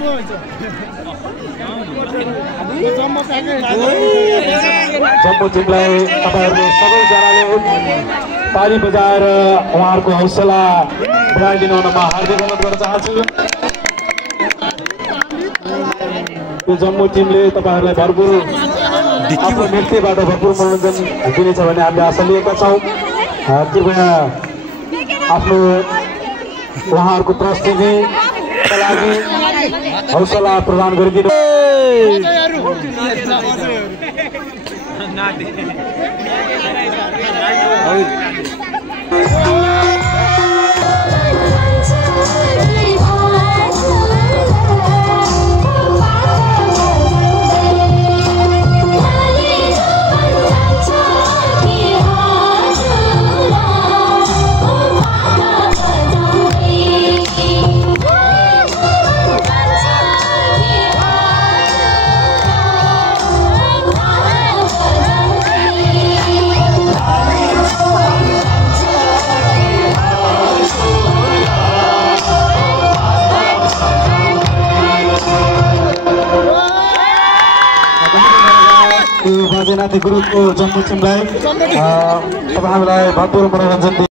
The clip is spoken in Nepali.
जम्मू टिमलाई तपाईहरुले सबैजनाले ताली बजाएर उहाँहरुको हौसला बढाइदिनुमा हार्दिक अनुरोध गर्न चाहन्छु। यो जम्मू टिमले तपाईहरुलाई भरपुर आफ्नो नृत्यबाट भरपुर मनोरञ्जन दिनेछ भन्ने हामीले आशा लिएका छौं। कृपया आफ्नो उहाँहरुको प्रस्तुतिका लागि हौसला प्रदान गरिदिनु। बाजेनाथी ग्रुपको जम्मू टिमलाई तपाईहरुलाई भरपुर मनोरञ्जन